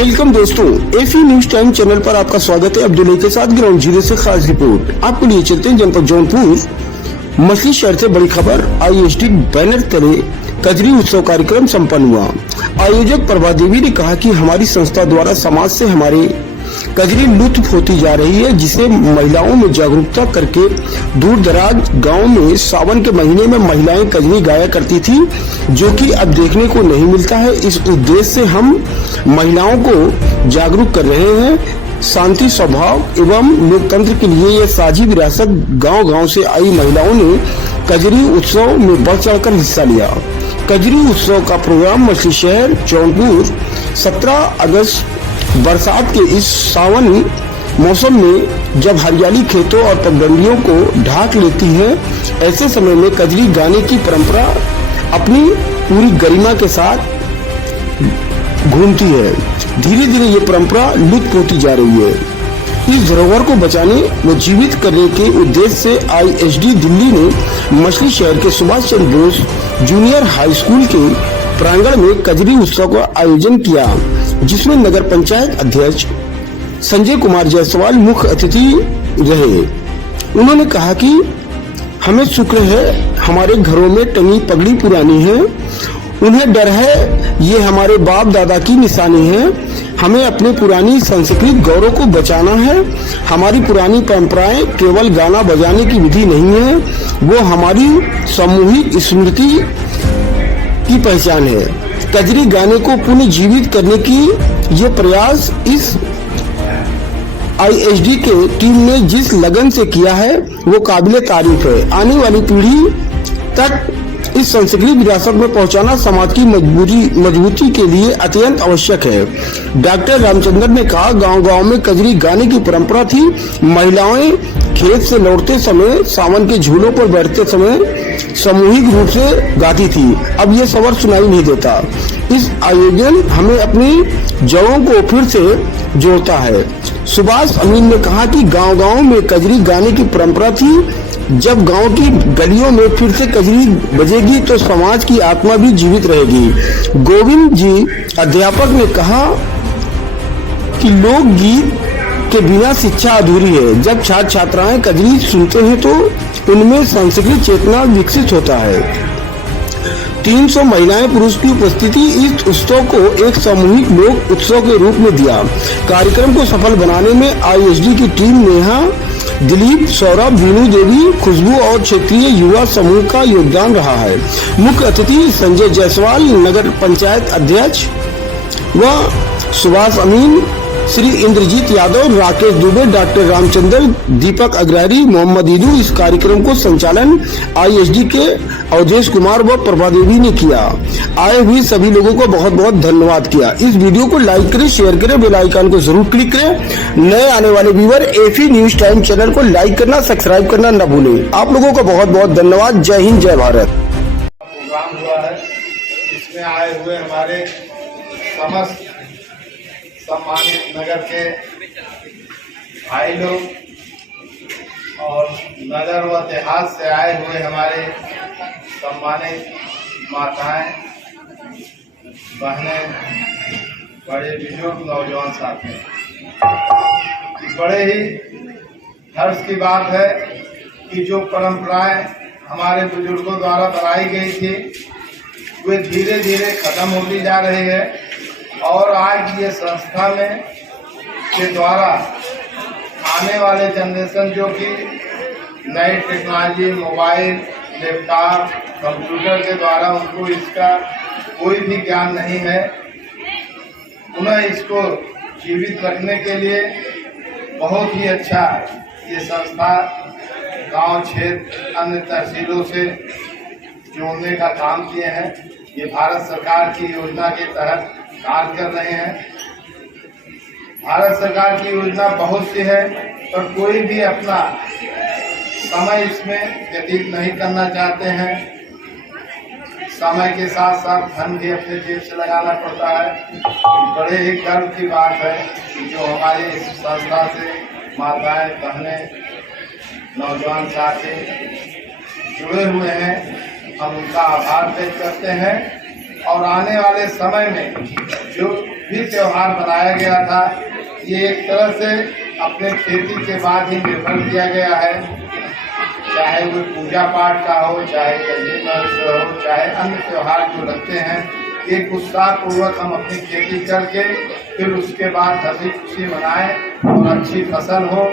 Welcome दोस्तों, एफी news time channel पर आपका स्वागत है। अब्दुल्ला के साथ ग्राउंड जीरो से खास रिपोर्ट आपको लिए चलते हैं। जनपद जौनपुर मछली शहर से बड़ी खबर। आईएसडी बैनर तले कजरी उत्सव कार्यक्रम संपन्न हुआ। आयोजक प्रभा देवी ने कहा कि हमारी संस्था द्वारा समाज से हमारे कजरी लुप्त होती जा रही है, जिसे महिलाओं में जागरूकता करके दूर दराज गाँव में सावन के महीने में महिलाएं कजरी गाया करती थी, जो कि अब देखने को नहीं मिलता है। इस उद्देश्य से हम महिलाओं को जागरूक कर रहे हैं। शांति स्वभाव एवं लोकतंत्र के लिए यह साझी विरासत गांव-गांव से आई महिलाओं ने कजरी उत्सव में बढ़ चढ़कर हिस्सा लिया। कजरी उत्सव का प्रोग्राम मछली शहर जौनपुर 17 अगस्त बरसात के इस सावन मौसम में जब हरियाली खेतों और पगडंडियों को ढाक लेती है, ऐसे समय में कजरी गाने की परंपरा अपनी पूरी गरिमा के साथ घूमती है। धीरे धीरे ये परंपरा लुप्त होती जा रही है। इस धरोहर को बचाने व जीवित करने के उद्देश्य से आईएसडी दिल्ली ने मछली शहर के Subhash Chandra Bose junior high school के प्रांगण में कजरी उत्सव का आयोजन किया, जिसमें नगर पंचायत अध्यक्ष संजय कुमार जायसवाल मुख्य अतिथि रहे। उन्होंने कहा कि हमें शुक्र है हमारे घरों में टंगी पगड़ी पुरानी है, उन्हें डर है ये हमारे बाप दादा की निशानी है। हमें अपने पुरानी संस्कृत गौरव को बचाना है। हमारी पुरानी परंपराएं केवल गाना बजाने की विधि नहीं है, वो हमारी सामूहिक स्मृति की पहचान है। कजरी गाने को पुनः जीवित करने की ये प्रयास इस आईएसडी के टीम ने जिस लगन से किया है वो काबिले तारीफ है। आने वाली पीढ़ी तक इस संस्कृति विरासत में पहुंचाना समाज की मजबूती के लिए अत्यंत आवश्यक है। डॉक्टर रामचंद्रन ने कहा, गांव-गांव में कजरी गाने की परंपरा थी। महिलाएं खेत से लौटते समय, सावन के झूलों पर बैठते समय सामूहिक रूप से गाती थी। अब ये सवर सुनाई नहीं देता। इस आयोजन हमें अपनी जड़ों को फिर से जोड़ता है। सुभाष अमीन ने कहा कि गांव-गांव में कजरी गाने की परंपरा थी। जब गांव की गलियों में फिर से कजरी बजेगी तो समाज की आत्मा भी जीवित रहेगी। गोविंद जी अध्यापक ने कहा कि लोकगीत के बिना शिक्षा अधूरी है। जब छात्र छात्राएं कजरी सुनते हैं तो उनमें सांस्कृतिक चेतना विकसित होता है। 300 महिलाएं पुरुष की उपस्थिति इस उत्सव को एक सामूहिक लोक उत्सव के रूप में दिया। कार्यक्रम को सफल बनाने में आईएसडी की टीम नेहा, दिलीप, सौरभ, वीनू देवी, खुशबू और क्षेत्रीय युवा समूह का योगदान रहा है। मुख्य अतिथि संजय जायसवाल, नगर पंचायत अध्यक्ष व सुभाष अमीन, श्री इंद्रजीत यादव, राकेश दुबे, डॉक्टर रामचंद्र, दीपक अग्रहरी, मोहम्मद ईदू। इस कार्यक्रम को संचालन आईएसडी के अवधेश कुमार व प्रभा देवी ने किया। आए हुए सभी लोगों को बहुत बहुत धन्यवाद किया। इस वीडियो को लाइक करें, शेयर करें, बेल आइकन को जरूर क्लिक करें। नए आने वाले व्यूअर एफी न्यूज टाइम चैनल को लाइक करना, सब्सक्राइब करना न भूलें। आप लोगों को बहुत बहुत धन्यवाद। जय हिंद, जय भारत। प्रोग्राम हुआ है, इसमें आए हुए हमारे समस्त सम्मानित नगर के भाई लोग और नगर व देहात से आए हुए हमारे सम्मानित माताएं, बहनें, बड़े बुजुर्ग, नौजवान साथी, बड़े ही हर्ष की बात है कि जो परंपराएं हमारे बुजुर्गों द्वारा बनाई गई थी वे धीरे धीरे खत्म होती जा रही है। और आज ये संस्था में के द्वारा आने वाले जनरेशन जो कि नई टेक्नोलॉजी, मोबाइल, लैपटॉप, कंप्यूटर के द्वारा उनको इसका कोई भी ज्ञान नहीं है, उन्हें इसको जीवित रखने के लिए बहुत ही अच्छा ये संस्था गांव, क्षेत्र, अन्य तहसीलों से जोड़ने का काम किए हैं। ये भारत सरकार की योजना के तहत कार्य कर रहे हैं। भारत सरकार की योजना बहुत सी है, पर कोई भी अपना समय इसमें व्यतीत नहीं करना चाहते हैं। समय के साथ साथ धन भी अपने जेब से लगाना पड़ता है। बड़े ही गर्व की बात है कि जो हमारी इस संस्था से माताएं, बहनें, नौजवान साथी जुड़े हुए हैं, हम उनका आभार व्यक्त करते हैं। और आने वाले समय में जो भी त्योहार मनाया गया था ये एक तरह से अपने खेती के बाद ही निर्भर किया गया है, चाहे वो पूजा पाठ का हो, चाहे कजरी महोत्सव हो, चाहे अन्य त्योहार जो रखते हैं, एक उत्साह पूर्वक हम अपनी खेती करके फिर उसके बाद हंसी खुशी मनाएं और अच्छी फसल हो,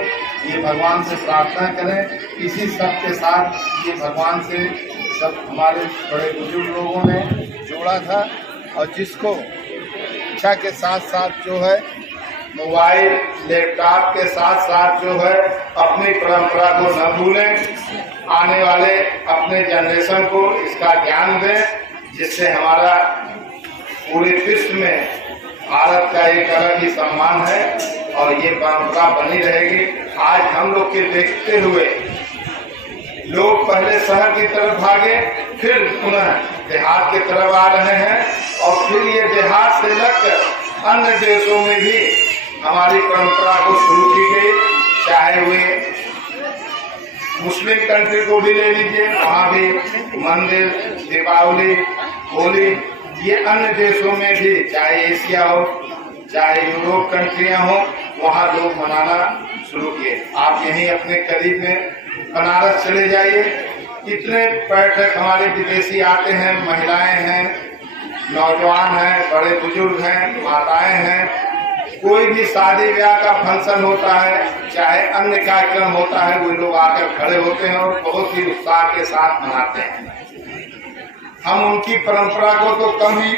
ये भगवान से प्रार्थना करें। इसी सब के साथ ये भगवान से सब हमारे बड़े बुजुर्ग लोगों ने जोड़ा था, और जिसको इच्छा के साथ साथ जो है मोबाइल लैपटॉप के साथ साथ जो है अपनी परंपरा को न भूलें, आने वाले अपने जनरेशन को इसका ज्ञान दें, जिससे हमारा पूरे विश्व में भारत का एक अलग ही सम्मान है और ये परंपरा बनी रहेगी। आज हम लोग के देखते हुए लोग पहले शहर की तरफ भागे, फिर पुनः देहात की तरफ आ रहे हैं, और फिर ये देहात से लगकर अन्य देशों में भी हमारी परंपरा को शुरू की गई। चाहे वे मुस्लिम कंट्री को भी ले लीजिए, वहाँ भी मंदिर, दीपावली, होली, ये अन्य देशों में भी, चाहे एशिया हो, चाहे यूरोप कंट्रियां हो, वहाँ लोग मनाना शुरू किए। आप यहीं अपने करीब में बनारस चले जाइए, इतने पर्यटक हमारे विदेशी आते हैं, महिलाएं हैं, नौजवान हैं, बड़े बुजुर्ग हैं, माताएं हैं। कोई भी शादी ब्याह का फंक्शन होता है, चाहे अन्य कार्यक्रम होता है, वो लोग आकर खड़े होते हैं और बहुत ही उत्साह के साथ मनाते हैं। हम उनकी परंपरा को तो कम ही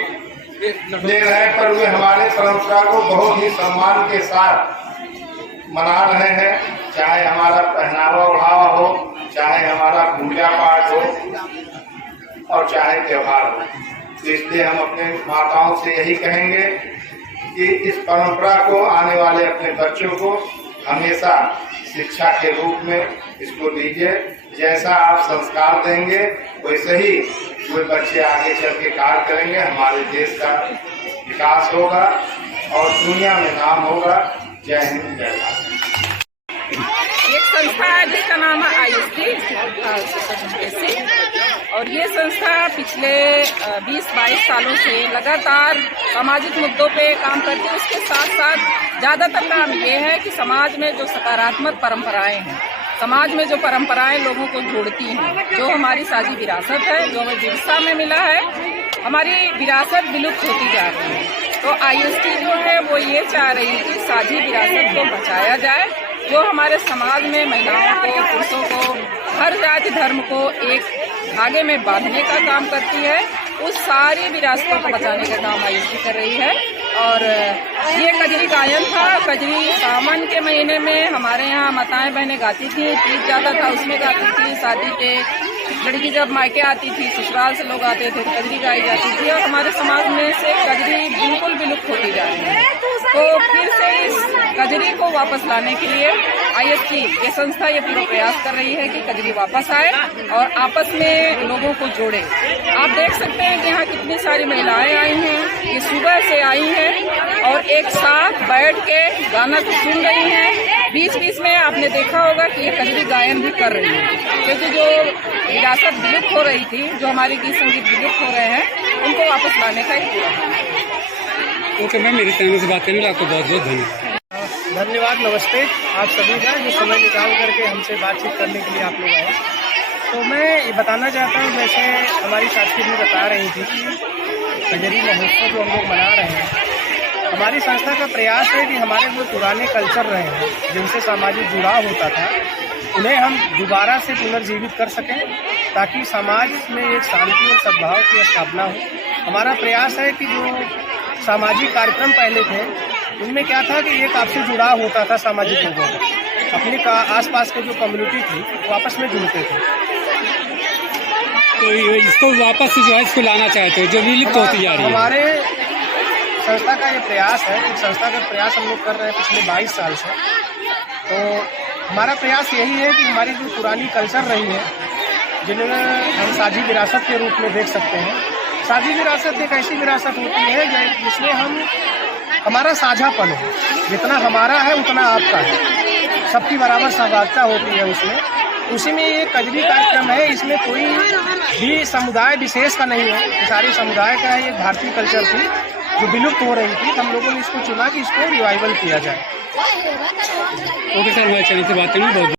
ले रहे हैं, पर वे हमारे परंपरा को बहुत ही सम्मान के साथ मना रहे हैं। चाहे हमारा पहनावा ओढ़ावा हो, चाहे हमारा पूजा पाठ हो, और चाहे त्योहार हो। तो इसलिए हम अपने माताओं से यही कहेंगे कि इस परंपरा को आने वाले अपने बच्चों को हमेशा शिक्षा के रूप में इसको दीजिए। जैसा आप संस्कार देंगे वैसे ही वे बच्चे आगे चल के कार्य करेंगे, हमारे देश का विकास होगा और दुनिया में नाम होगा। जय हिंद, जय भारत। एक संस्था है जिसका नाम है IST, और ये संस्था पिछले 20-22 सालों से लगातार सामाजिक मुद्दों पे काम करती है। उसके साथ साथ ज्यादातर काम ये है कि समाज में जो सकारात्मक परंपराएं हैं, समाज में जो परंपराएं लोगों को जोड़ती हैं, जो हमारी साझी विरासत है, जो हमें विरसा में मिला है, हमारी विरासत विलुप्त होती जा रही है। तो IST जो है वो ये चाह रही है कि साझी विरासत को बचाया जाए, जो हमारे समाज में महिलाओं को, पुरुषों को, हर जाति धर्म को एक धागे में बांधने का काम करती है। उस सारी विरासतों को बचाने का काम IST कर रही है। और ये कजरी गायन था। कजरी सावन के महीने में हमारे यहाँ माताएं बहनें गाती थी, तीज ज्यादा था उसमें गाती थी। शादी के लड़की जब मायके आती थी, ससुराल से लोग आते थे, कजरी गाई जाती थी। और हमारे समाज में से कजरी बिल्कुल विलुप्त होती जा रही है। तो फिर से इस कजरी को वापस लाने के लिए IST ये संस्था ये पूरा प्रयास कर रही है कि कजरी वापस आए और आपस में लोगों को जोड़े। आप देख सकते हैं कि यहाँ कितनी सारी महिलाएं आई हैं, ये सुबह से आई हैं और एक साथ बैठ के गाना तो सुन रही हैं। बीच-बीच में आपने देखा होगा कि ये कजरी गायन भी कर रही है, क्योंकि जो विरासत विलुप्त हो रही थी, जो हमारे गीत संगीत विलुप्त हो रहे हैं, उनको वापस लाने का ही पूरा। ओके मैम, मेरी चैनल से बात करने के लिए आपको बहुत बहुत धन्यवाद। नमस्ते आप सभी का जो समय निकाल करके हमसे बातचीत करने के लिए आप लोग आए। तो मैं ये बताना चाहता हूँ, जैसे हमारी साथी भी बता रही थी कि कजरी महोत्सव जो हम लोग मना रहे हैं, हमारी संस्था का प्रयास है कि हमारे जो पुराने कल्चर रहे हैं, जिनसे सामाजिक जुड़ाव होता था, उन्हें हम दोबारा से पुनर्जीवित कर सकें, ताकि समाज में एक शांति और सद्भाव की स्थापना हो। हमारा प्रयास है कि जो सामाजिक कार्यक्रम पहले थे, उनमें क्या था कि एक आपसे जुड़ाव होता था सामाजिक लोगों का, अपने आसपास के जो कम्युनिटी थी वो आपस में जुड़ते थे। तो इसको वापस जो है इसको लाना चाहते हो, जो विलुप्त होती जा रही है। हमारे संस्था का ये प्रयास है, एक संस्थागत प्रयास हम लोग कर रहे हैं पिछले 22 साल से। तो हमारा प्रयास यही है कि हमारी जो पुरानी कल्चर रही है, जिन्हें हम साझी विरासत के रूप में देख सकते हैं। साझी विरासत एक ऐसी विरासत होती है जिसमें हमारा साझापन है, जितना हमारा है उतना आपका है, सबकी बराबर सहभागिता होती है उसमें। उसी में ये कजरी कार्यक्रम है, इसमें कोई भी समुदाय विशेष का नहीं है, सारे समुदाय का है। ये भारतीय कल्चर थी जो विलुप्त हो रही थी, हम लोगों ने इसको चुना कि इसको रिवाइवल किया जाए। ओके सर, हमारे चैनल से बात करेंगे बहुत